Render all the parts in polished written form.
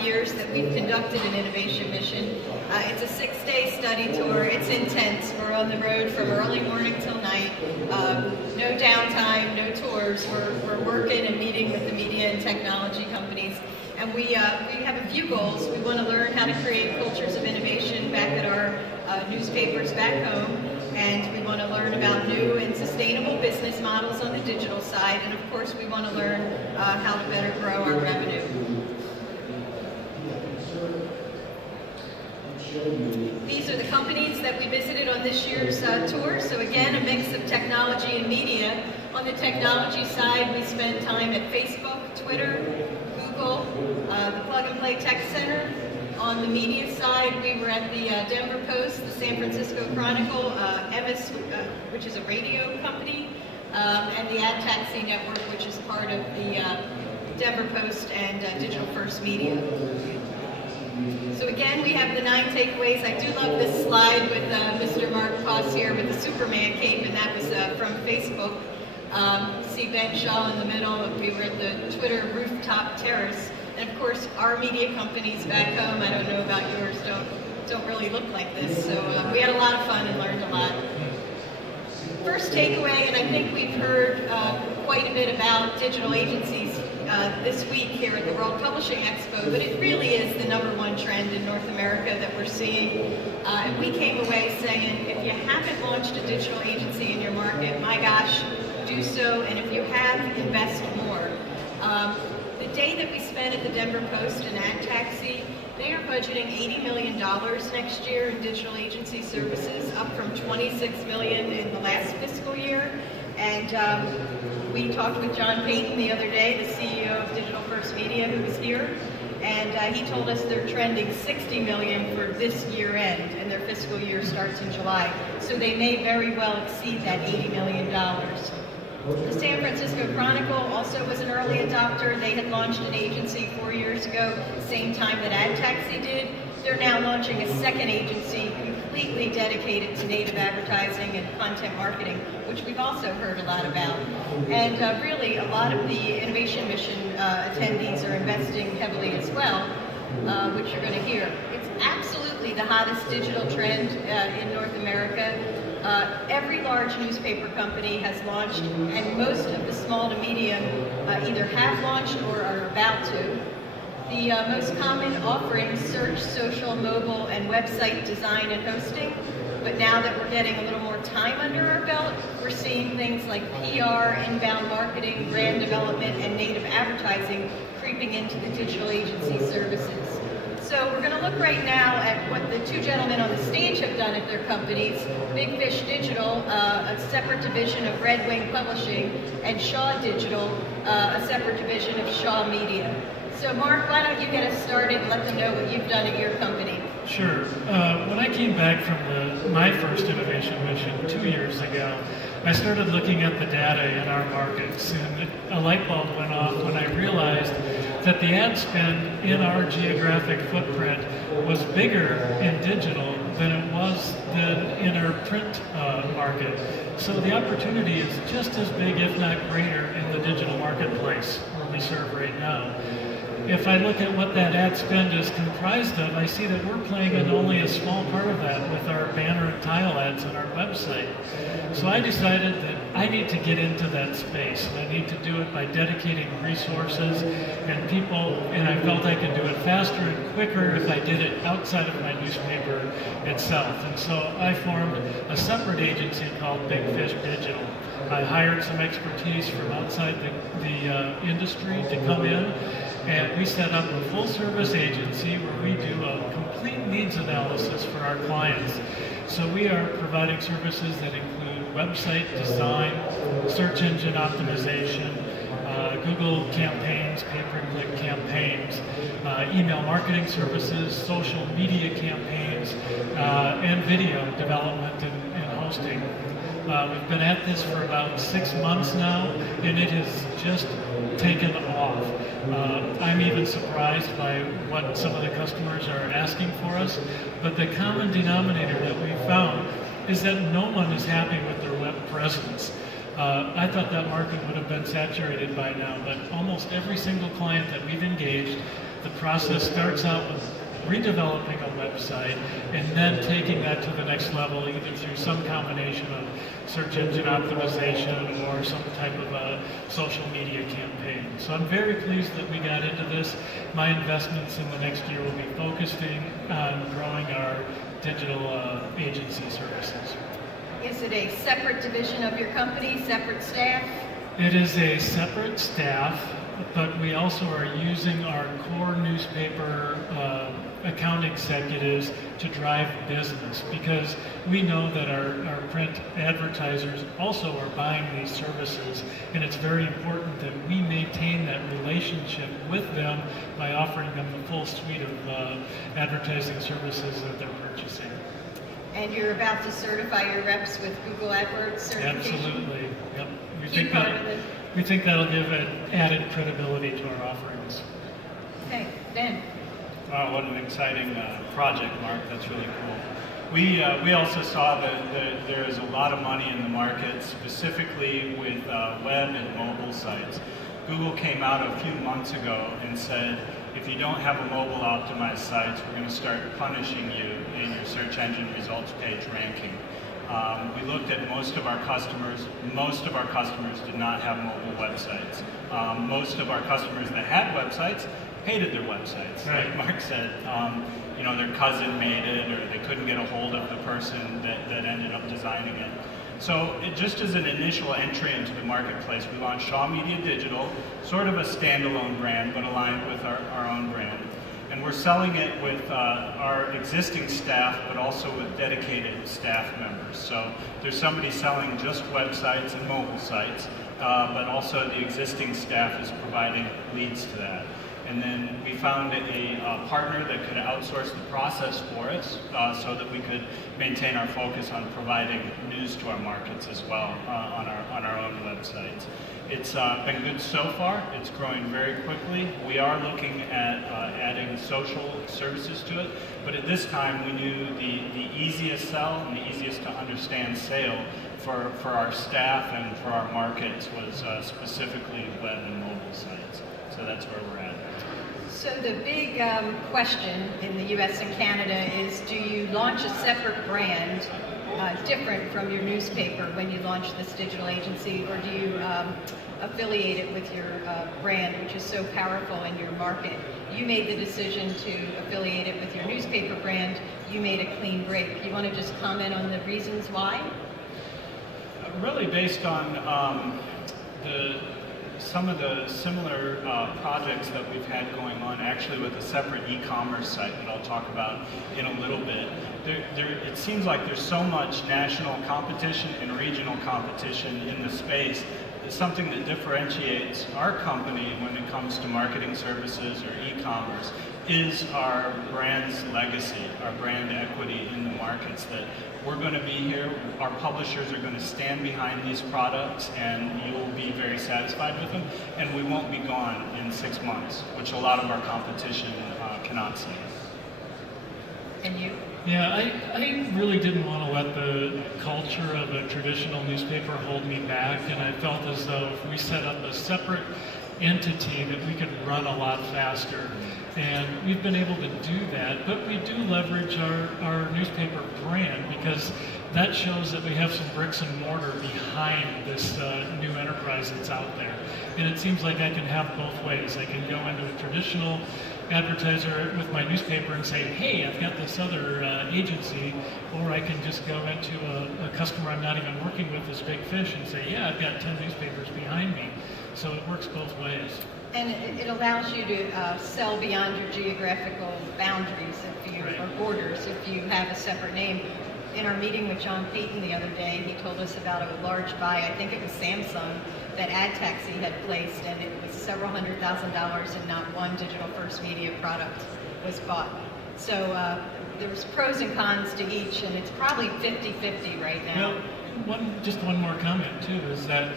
5 years that we've conducted an innovation mission. It's a 6-day study tour. It's intense. We're on the road from early morning till night. No downtime, no tours. We're working and meeting with the media and technology companies. And we have a few goals. We want to learn how to create cultures of innovation back at our newspapers back home. And we want to learn about new and sustainable business models on the digital side. And of course, we want to learn how to better grow our revenue. These are the companies that we visited on this year's tour. So again, a mix of technology and media. On the technology side, we spent time at Facebook, Twitter, Google, the Plug and Play Tech Center. On the media side, we were at the Denver Post, the San Francisco Chronicle, MS, which is a radio company, and the Ad Taxi Network, which is part of the Denver Post and Digital First Media. So again, we have the 9 takeaways. I do love this slide with Mr. Mark Koss here with the Superman cape, and that was from Facebook. See Ben Shaw in the middle. We were at the Twitter rooftop terrace. And of course, our media companies back home, I don't know about yours, don't really look like this. So we had a lot of fun and learned a lot. First takeaway, and I think we've heard quite a bit about digital agencies this week here at the World Publishing Expo, but it really is the #1 trend in North America that we're seeing. And we came away saying, if you haven't launched a digital agency in your market, my gosh, do so, and if you have, invest more. The day that we spent at the Denver Post and Ad Taxi, they are budgeting $80 million next year in digital agency services, up from $26 million in the last fiscal year. And we talked with John Payton the other day, the CEO of Digital First Media, who was here, and he told us they're trending $60 million for this year end, and their fiscal year starts in July. So they may very well exceed that $80 million. The San Francisco Chronicle also was an early adopter. They had launched an agency 4 years ago, same time that Ad Taxi did. They're now launching a second agency completely dedicated to native advertising and content marketing, which we've also heard a lot about. And really, a lot of the Innovation Mission attendees are investing heavily as well, which you're going to hear. It's absolutely the hottest digital trend in North America. Every large newspaper company has launched, and most of the small to medium either have launched or are about to. The most common offerings: search, social, mobile, and website design and hosting. But now that we're getting a little more time under our belt, we're seeing things like PR, inbound marketing, brand development, and native advertising creeping into the digital agency services. So we're going to look right now at what the 2 gentlemen on the stage have done at their companies: Big Fish Digital, a separate division of Red Wing Publishing, and Shaw Digital, a separate division of Shaw Media. So Mark, why don't you get us started and let them know what you've done at your company? Sure. When I came back from my first innovation mission 2 years ago, I started looking at the data in our markets, and a light bulb went off when I realized that the ad spend in our geographic footprint was bigger in digital than it was in our print market. So the opportunity is just as big, if not greater, in the digital marketplace where we serve right now. If I look at what that ad spend is comprised of, I see that we're playing in only a small part of that with our banner and tile ads on our website. So I decided that I need to get into that space, and I need to do it by dedicating resources and people, and I felt I could do it faster and quicker if I did it outside of my newspaper itself. And so I formed a separate agency called Big Fish Digital. I hired some expertise from outside the industry to come in, and we set up a full-service agency where we do a complete needs analysis for our clients. So we are providing services that include website design, search engine optimization, Google campaigns, pay-per-click campaigns, email marketing services, social media campaigns, and video development and hosting. We've been at this for about 6 months now, and it has just taken off. I'm even surprised by what some of the customers are asking for us, but the common denominator that we found is that no one is happy with their web presence. I thought that market would have been saturated by now, but almost every single client that we've engaged The process starts out with redeveloping a website and then taking that to the next level, either through some combination of search engine optimization or some type of a social media campaign. So I'm very pleased that we got into this. My investments in the next year will be focusing on growing our digital agency services. Is it a separate division of your company, separate staff? It is a separate staff, but we also are using our core newspaper account executives to drive business, because we know that our print advertisers also are buying these services, and it's very important that we maintain that relationship with them by offering them the full suite of advertising services that they're purchasing. And you're about to certify your reps with Google AdWords certification? Absolutely. Yep. We think that'll give an added credibility to our offerings. Okay, Ben. Wow, what an exciting project, Mark. That's really cool. We also saw that there is a lot of money in the market, specifically with web and mobile sites. Google came out a few months ago and said, if you don't have a mobile optimized sites, we're going to start punishing you in your search engine results page ranking. We looked at most of our customers. Most of our customers did not have mobile websites. Most of our customers that had websites hated their websites. Right. Like Mark said, you know, their cousin made it, or they couldn't get a hold of the person that ended up designing it. So just as an initial entry into the marketplace, we launched Shaw Media Digital, sort of a standalone brand, but aligned with our own brand. And we're selling it with our existing staff, but also with dedicated staff members. So there's somebody selling just websites and mobile sites, but also the existing staff is providing leads to that. And then we found a partner that could outsource the process for us so that we could maintain our focus on providing news to our markets as well on our own websites. It's been good so far. It's growing very quickly. We are looking at adding social services to it, but at this time we knew the easiest sell and the easiest to understand sale for our staff and for our markets was specifically web and mobile sites. So that's where we're at. So the big question in the US and Canada is, do you launch a separate brand different from your newspaper when you launch this digital agency, or do you affiliate it with your brand, which is so powerful in your market? You made the decision to affiliate it with your newspaper brand. You made a clean break. You want to just comment on the reasons why? Really based on some of the similar projects that we've had going on, actually with a separate e-commerce site that I'll talk about in a little bit. It seems like there's so much national competition and regional competition in the space. It's something that differentiates our company when it comes to marketing services or e-commerce is our brand's legacy, our brand equity in the markets, that we're going to be here, our publishers are going to stand behind these products, and you will be very satisfied with them, and we won't be gone in 6 months, which a lot of our competition cannot see. And you? Yeah, I really didn't want to let the culture of a traditional newspaper hold me back, and I felt as though if we set up a separate entity that we could run a lot faster. And we've been able to do that, but we do leverage our newspaper brand, because that shows that we have some bricks and mortar behind this new enterprise that's out there. And it seems like I can have both ways. I can go into a traditional advertiser with my newspaper and say, hey, I've got this other agency, or I can just go into a customer I'm not even working with, this big fish, and say, yeah, I've got 10 newspapers behind me. So it works both ways. And it allows you to sell beyond your geographical boundaries, if you, or borders, if you have a separate name. In our meeting with John Payton the other day, he told us about a large buy, I think it was Samsung, that Ad Taxi had placed, and it was several $100,000, and not one digital first media product was bought. So there's pros and cons to each, and it's probably 50-50 right now. Well, just one more comment too, is that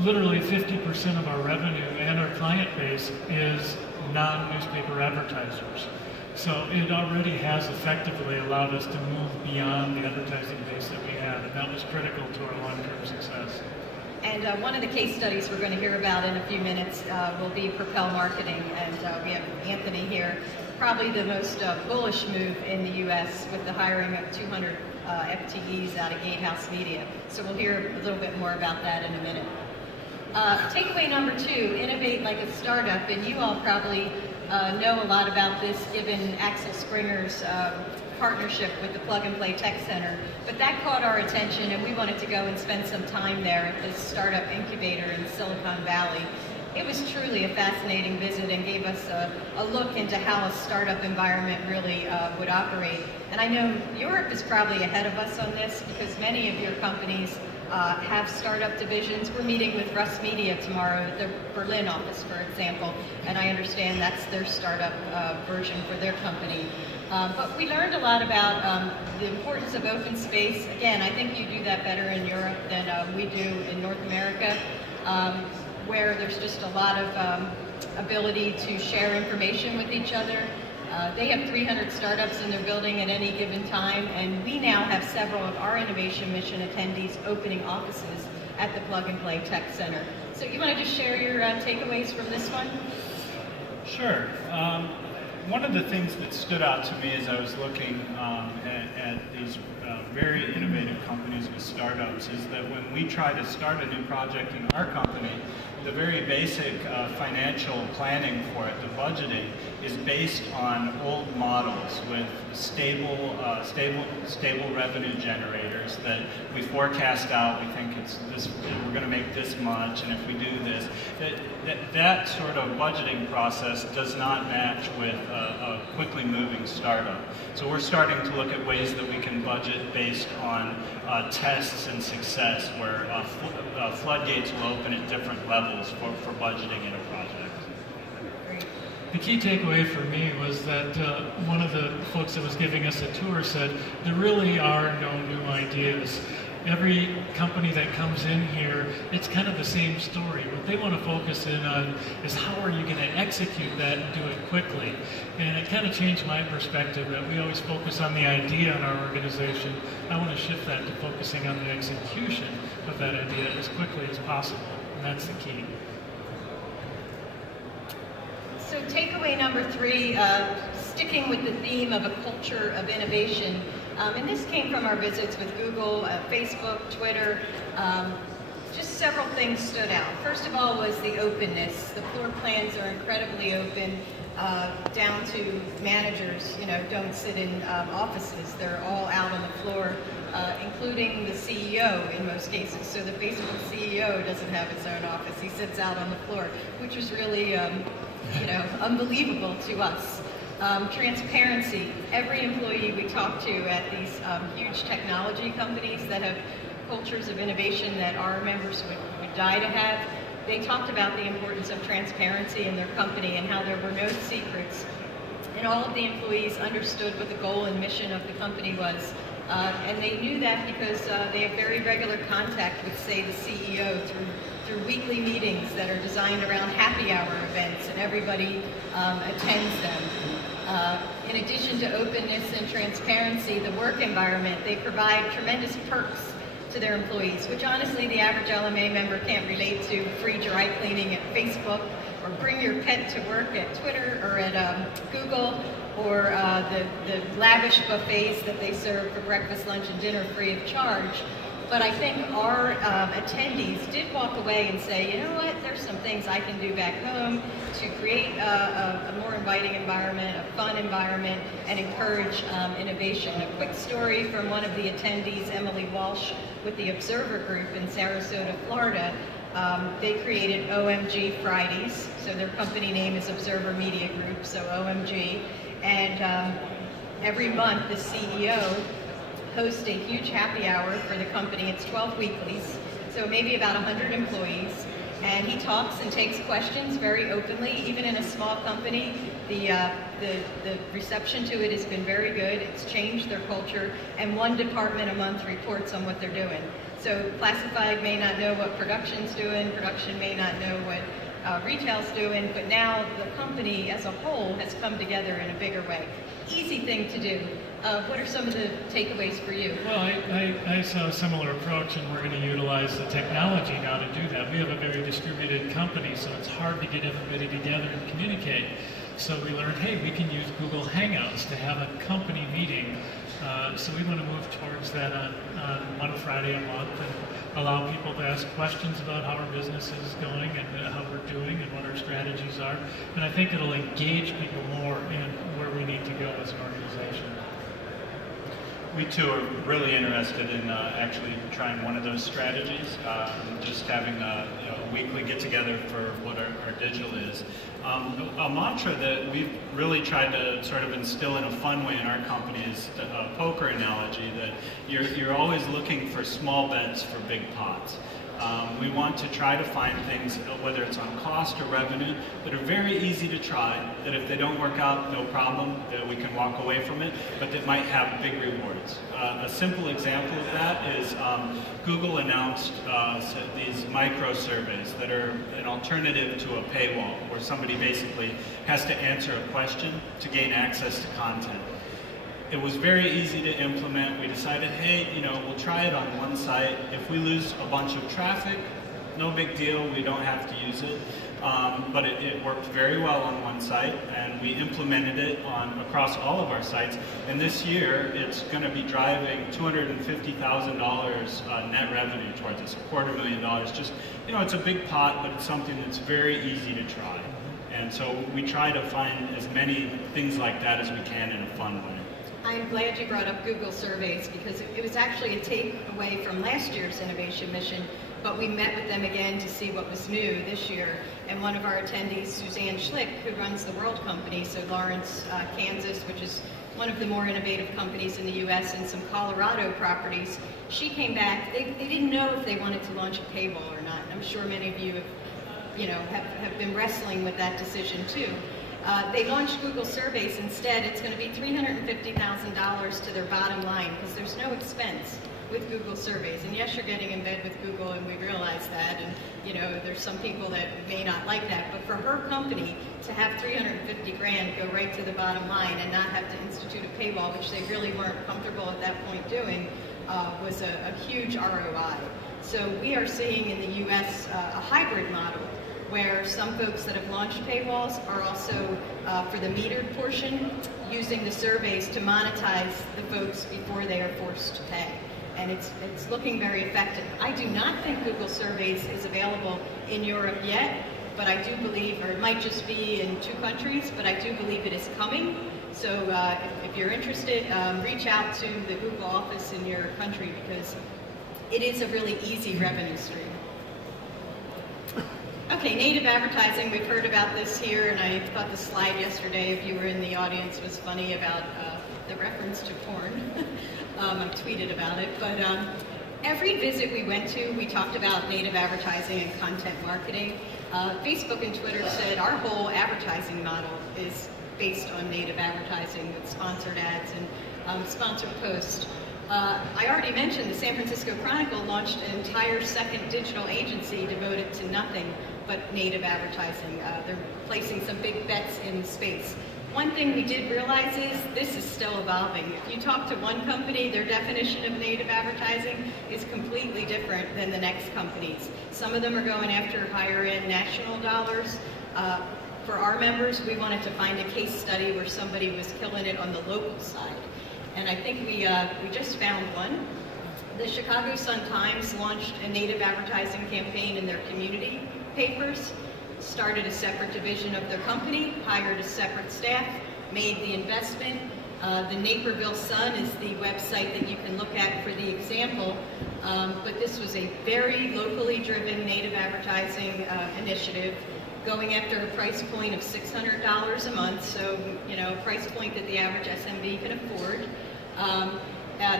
literally 50% of our revenue and our client base is non-newspaper advertisers. So it already has effectively allowed us to move beyond the advertising base that we had, and that was critical to our long-term success. And one of the case studies we're going to hear about in a few minutes will be Propel Marketing, and we have Anthony here. Probably the most bullish move in the U.S. with the hiring of 200 FTEs out of Gatehouse Media. So we'll hear a little bit more about that in a minute. Takeaway number 2, innovate like a startup, and you all probably know a lot about this given Axel Springer's partnership with the Plug and Play Tech Center, but that caught our attention and we wanted to go and spend some time there at this startup incubator in Silicon Valley. It was truly a fascinating visit and gave us a look into how a startup environment really would operate. And I know Europe is probably ahead of us on this because many of your companies have startup divisions. We're meeting with Russ Media tomorrow at their Berlin office, for example, and I understand that's their startup version for their company. But we learned a lot about the importance of open space. Again, I think you do that better in Europe than we do in North America, where there's just a lot of ability to share information with each other. They have 300 startups in their building at any given time, and we now have several of our Innovation Mission attendees opening offices at the Plug and Play Tech Center. So you want to just share your takeaways from this one? Sure. One of the things that stood out to me as I was looking at these very innovative companies with startups is that when we try to start a new project in our company, the very basic financial planning for it, the budgeting, is based on old models with stable revenue generators that we forecast out. We think we're going to make this much, and if we do this, that sort of budgeting process does not match with a quickly moving startup. So we're starting to look at ways that we can budget based on tests and success, where floodgates will open at different levels for budgeting in a project. The key takeaway for me was that one of the folks that was giving us a tour said there really are no new ideas. Every company that comes in here, it's kind of the same story. What they want to focus in on is how are you going to execute that and do it quickly. And it kind of changed my perspective that we always focus on the idea in our organization. I want to shift that to focusing on the execution of that idea as quickly as possible. And that's the key. So takeaway number 3, sticking with the theme of a culture of innovation. And this came from our visits with Google, Facebook, Twitter. Just several things stood out. First of all was the openness. The floor plans are incredibly open, down to managers, don't sit in offices. They're all out on the floor, including the CEO in most cases. So the Facebook CEO doesn't have his own office. He sits out on the floor, which was really unbelievable to us. Transparency. Every employee we talk to at these huge technology companies that have cultures of innovation that our members would die to have, they talked about the importance of transparency in their company and how there were no secrets. And all of the employees understood what the goal and mission of the company was. And they knew that because they have very regular contact with, say, the CEO through weekly meetings that are designed around happy hour events, and everybody attends them. In addition to openness and transparency, the work environment, they provide tremendous perks to their employees, which honestly the average LMA member can't relate to. Free dry cleaning at Facebook, or bring your pet to work at Twitter or at Google, or the lavish buffets that they serve for breakfast, lunch, and dinner free of charge. But I think our attendees did walk away and say, you know what, there's some things I can do back home to create a more inviting environment, a fun environment, and encourage innovation. A quick story from one of the attendees, Emily Walsh, with the Observer Group in Sarasota, Florida. They created OMG Fridays, so their company name is Observer Media Group, so OMG. And every month the CEO hosts a huge happy hour for the company. It's 12 weeklies, so maybe about 100 employees. And he talks and takes questions very openly. Even in a small company, the reception to it has been very good. It's changed their culture, and one department a month reports on what they're doing. So classified may not know what production's doing, production may not know what retail's doing, but now the company as a whole has come together in a bigger way. Easy thing to do. What are some of the takeaways for you? Well, I saw a similar approach, and we're going to utilize the technology now to do that. We have a very distributed company, so it's hard to get everybody together and communicate. So we learned, hey, we can use Google Hangouts to have a company meeting. So we want to move towards that on one Friday a month and allow people to ask questions about how our business is going and how we're doing and what our strategies are. And I think it'll engage people more in where we need to go as an organization. We too are really interested in actually trying one of those strategies, just having a weekly get-together for what our digital is. A mantra that we've really tried to sort of instill in a fun way in our company is a poker analogy, that you're always looking for small bets for big pots. We want to try to find things, whether it's on cost or revenue, that are very easy to try, that if they don't work out, no problem, that we can walk away from it, but that might have big rewards. A simple example of that is Google announced these micro surveys that are an alternative to a paywall, where somebody basically has to answer a question to gain access to content. It was very easy to implement. We decided, hey, we'll try it on one site. If we lose a bunch of traffic, no big deal, we don't have to use it. But it worked very well on one site, and we implemented it across all of our sites. And this year, it's going to be driving $250,000 net revenue towards us, $250,000. Just, it's a big pot, but it's something that's very easy to try. And so we try to find as many things like that as we can in a fun way. I'm glad you brought up Google surveys, because it was actually a takeaway from last year's innovation mission, but we met with them again to see what was new this year. And one of our attendees, Suzanne Schlick, who runs the World Company, so Lawrence, Kansas, which is one of the more innovative companies in the US, and some Colorado properties, she came back. They didn't know if they wanted to launch a paywall or not. I'm sure many of you have been wrestling with that decision too. They launched Google surveys instead. It's going to be $350,000 to their bottom line, because there's no expense with Google surveys. And yes, you're getting in bed with Google, and we realize that. And there's some people that may not like that. But for her company to have $350,000 go right to the bottom line and not have to institute a paywall, which they really weren't comfortable at that point doing, was a huge ROI. So we are seeing in the U.S. A hybrid model, where some folks that have launched paywalls are also, for the metered portion, using the surveys to monetize the folks before they are forced to pay. And it's looking very effective. I do not think Google surveys is available in Europe yet, but I do believe, or it might just be in 2 countries, but I do believe it is coming. So if you're interested, reach out to the Google office in your country, because it is a really easy revenue stream. Okay, native advertising, we've heard about this here, and I thought the slide yesterday, if you were in the audience, was funny about the reference to porn. I tweeted about it, but every visit we went to, we talked about native advertising and content marketing. Facebook and Twitter said our whole advertising model is based on native advertising with sponsored ads and sponsored posts. I already mentioned the San Francisco Chronicle launched an entire second digital agency devoted to nothing but native advertising. They're placing some big bets in space. One thing we did realize is this is still evolving. If you talk to one company, their definition of native advertising is completely different than the next company's. Some of them are going after higher-end national dollars. For our members, we wanted to find a case study where somebody was killing it on the local side. And I think we just found one. The Chicago Sun-Times launched a native advertising campaign in their community papers, started a separate division of their company, hired a separate staff, made the investment. The Naperville Sun is the website that you can look at for the example, but this was a very locally driven native advertising initiative, going after a price point of $600 a month, so a price point that the average SMB can afford.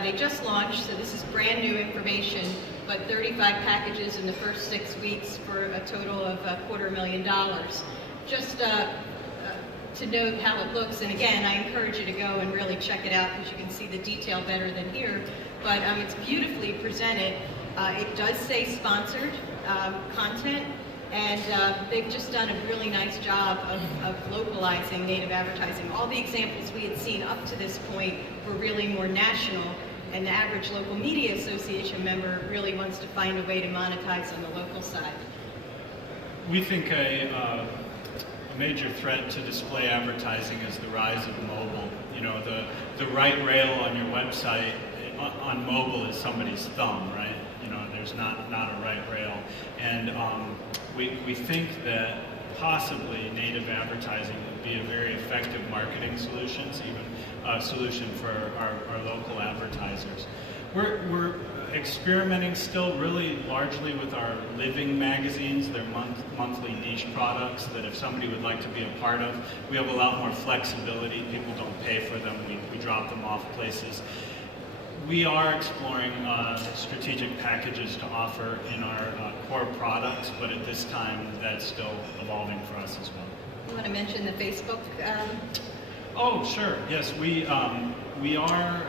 They just launched, so this is brand new information, but 35 packages in the first 6 weeks for a total of $250,000. Just to note how it looks, and again, I encourage you to go and really check it out, because you can see the detail better than here, but it's beautifully presented. It does say sponsored content. And they've just done a really nice job of localizing native advertising. All the examples we had seen up to this point were really more national, and the average local media association member really wants to find a way to monetize on the local side. We think a major threat to display advertising is the rise of mobile. You know, the right rail on your website on mobile is somebody's thumb, right? You know, there's not a right rail. And we think that possibly native advertising would be a very effective marketing solution, even a solution for our local advertisers. We're experimenting still really largely with our living magazines. They're monthly niche products that if somebody would like to be a part of, we have a lot more flexibility. People don't pay for them. We drop them off places. We are exploring strategic packages to offer in our core products, but at this time that's still evolving for us as well. You want to mention the Facebook? Oh, sure. Yes, we are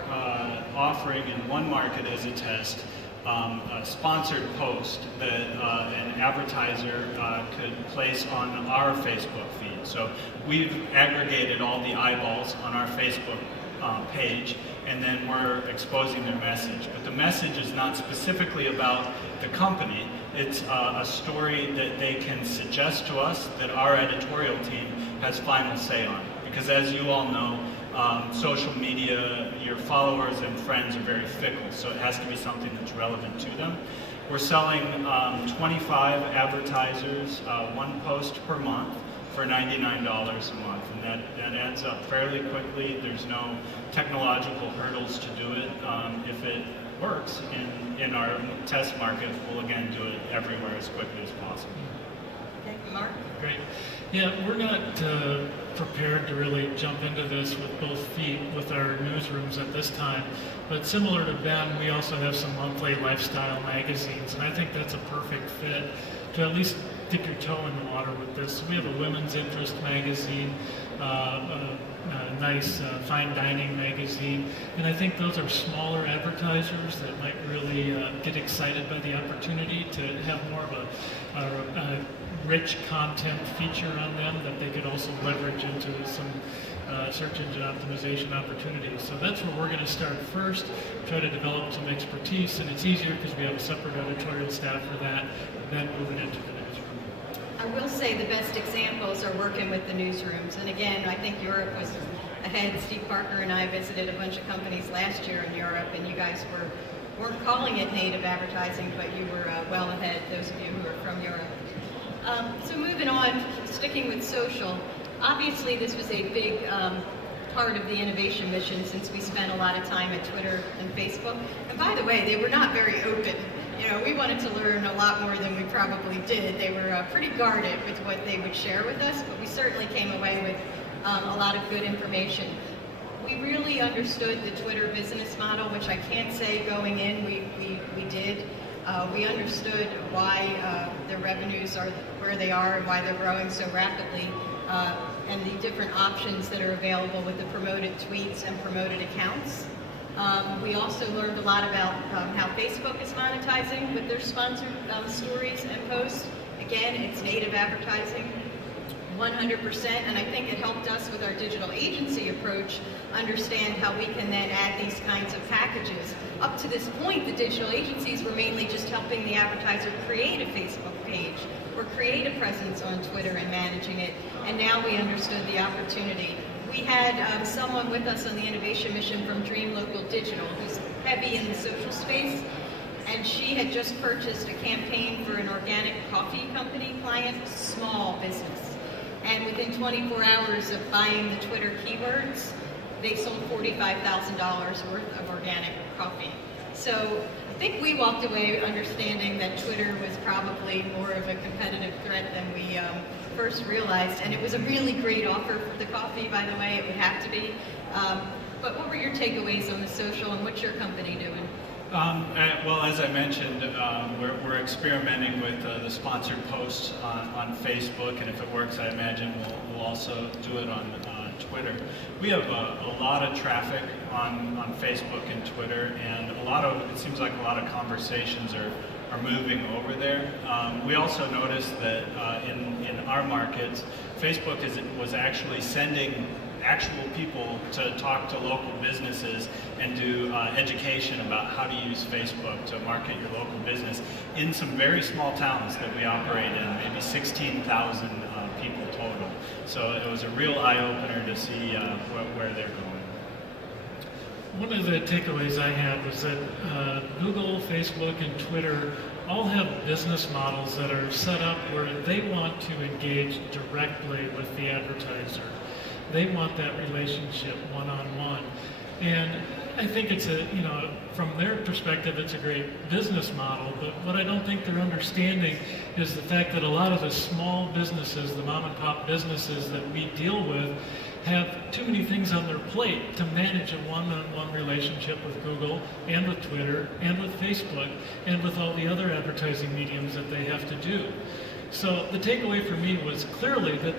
offering in one market as a test a sponsored post that an advertiser could place on our Facebook feed. So we've aggregated all the eyeballs on our Facebook page, and then we're exposing their message. But the message is not specifically about the company. It's a story that they can suggest to us that our editorial team has final say on. Because as you all know, social media, your followers and friends are very fickle, so it has to be something that's relevant to them. We're selling 25 advertisers, one post per month for $99 a month, and that adds up fairly quickly. There's no technological hurdles to do it. If it works in our test market, we'll again do it everywhere as quickly as possible. Okay, Mark? Great. Yeah, we're not prepared to really jump into this with both feet with our newsrooms at this time. But similar to Ben, we also have some monthly lifestyle magazines, and I think that's a perfect fit to at least dip your toe in the water with this. We have a women's interest magazine, a nice fine dining magazine, and I think those are smaller advertisers that might really get excited by the opportunity to have more of a rich content feature on them that they could also leverage into some search engine optimization opportunities. So that's where we're going to start first, try to develop some expertise, and it's easier because we have a separate editorial staff for that, then move it into the newsroom. I will say the best examples are working with the newsrooms, and again, I think Europe was ahead. Steve Parker and I visited a bunch of companies last year in Europe, and you guys weren't calling it native advertising, but you were well ahead, those of you who are from Europe. So moving on, sticking with social, obviously this was a big part of the innovation mission since we spent a lot of time at Twitter and Facebook. And by the way, they were not very open. You know, we wanted to learn a lot more than we probably did. They were pretty guarded with what they would share with us, but we certainly came away with a lot of good information. We really understood the Twitter business model, which I can't say going in we did. We understood why their revenues are where they are and why they're growing so rapidly, and the different options that are available with the promoted tweets and promoted accounts. We also learned a lot about how Facebook is monetizing with their sponsored stories and posts. Again, it's native advertising, 100%, and I think it helped us with our digital agency approach understand how we can then add these kinds of packages. Up to this point, the digital agencies were mainly just helping the advertiser create a Facebook page or create a presence on Twitter and managing it, and now we understood the opportunity. We had someone with us on the innovation mission from Dream Local Digital who's heavy in the social space, and she had just purchased a campaign for an organic coffee company client, small business. And within 24 hours of buying the Twitter keywords, they sold $45,000 worth of organic coffee. So I think we walked away understanding that Twitter was probably more of a competitive threat than we first realized. And it was a really great offer for the coffee, by the way, it would have to be. But what were your takeaways on the social, and what's your company doing? Well, as I mentioned, we're experimenting with the sponsored posts on Facebook, and if it works, I imagine we'll also do it on Twitter. We have a lot of traffic on Facebook and Twitter, and it seems like a lot of conversations are are moving over there. We also noticed that in our markets, Facebook was actually sending actual people to talk to local businesses and do education about how to use Facebook to market your local business in some very small towns that we operate in, maybe 16,000 people total. So it was a real eye-opener to see where they're going. One of the takeaways I had was that Google, Facebook, and Twitter all have business models that are set up where they want to engage directly with the advertiser. They want that relationship one-on-one. And I think it's from their perspective, it's a great business model, but what I don't think they're understanding is the fact that a lot of the small businesses, the mom and pop businesses that we deal with, have too many things on their plate to manage a one-on-one relationship with Google and with Twitter and with Facebook and with all the other advertising mediums that they have to do. So the takeaway for me was clearly that